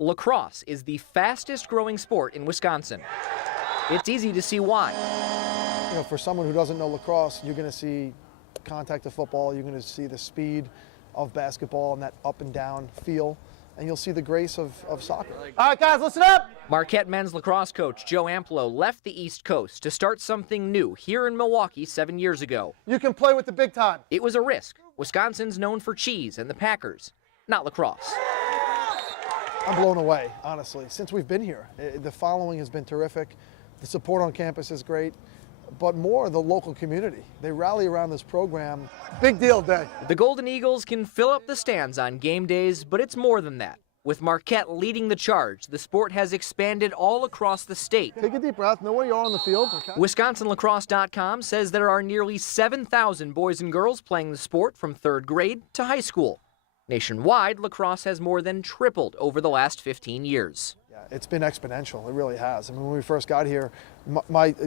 Lacrosse is the fastest growing sport in Wisconsin. It's easy to see why. For someone who doesn't know lacrosse, you're going to see contact of football, you're going to see the speed of basketball and that up and down feel, and you'll see the grace of soccer. All right, guys, listen up. Marquette men's lacrosse coach Joe Amplo left the East Coast to start something new here in Milwaukee 7 years ago. You can play with the big time. It was a risk. Wisconsin's known for cheese and the Packers, not lacrosse. I'm blown away, honestly. Since we've been here, the following has been terrific. The support on campus is great, but more the local community. They rally around this program. Big deal day. The Golden Eagles can fill up the stands on game days, but it's more than that. With Marquette leading the charge, the sport has expanded all across the state. Take a deep breath, know where you are on the field. Okay? WisconsinLacrosse.com says there are nearly 7,000 boys and girls playing the sport from 3rd grade to high school. Nationwide, lacrosse has more than tripled over the last 15 years. Yeah, it's been exponential. It really has. I mean, when we first got here,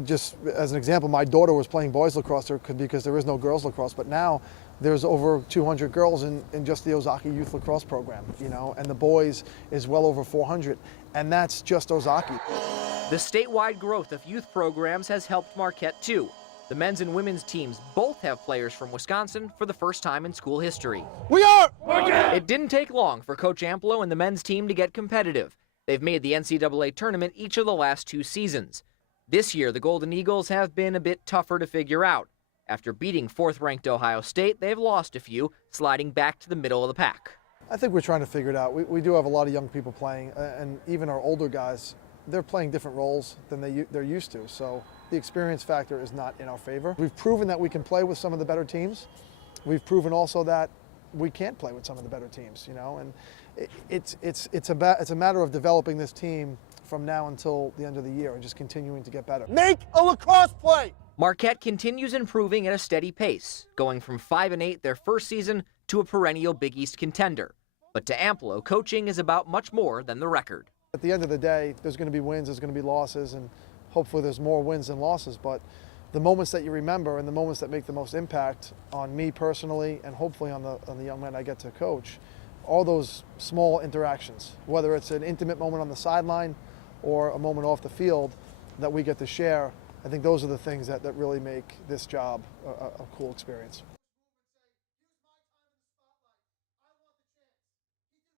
just as an example, my daughter was playing boys lacrosse because there is no girls lacrosse, but now there's over 200 girls in just the Ozaki Youth Lacrosse program, and the boys is well over 400, and that's just Ozaki. The statewide growth of youth programs has helped Marquette too. The men's and women's teams both have players from Wisconsin for the first time in school history. We are! It didn't take long for Coach Amplo and the men's team to get competitive. They've made the NCAA tournament each of the last 2 seasons. This year, the Golden Eagles have been a bit tougher to figure out. After beating 4th-ranked Ohio State, they've lost a few, sliding back to the middle of the pack. I think we're trying to figure it out. We do have a lot of young people playing, and even our older guys, they're playing different roles than they're used to. So the experience factor is not in our favor. We've proven that we can play with some of the better teams. We've proven also that we can't play with some of the better teams, and it's a matter of developing this team from now until the end of the year and just continuing to get better. Make a lacrosse play! Marquette continues improving at a steady pace, going from 5-8 their first season to a perennial Big East contender. But to Amplo, coaching is about much more than the record. At the end of the day, there's going to be wins, there's going to be losses, and hopefully there's more wins than losses. But the moments that you remember and the moments that make the most impact on me personally and hopefully on the young men I get to coach, all those small interactions, whether it's an intimate moment on the sideline or a moment off the field that we get to share, I think those are the things that really make this job a cool experience.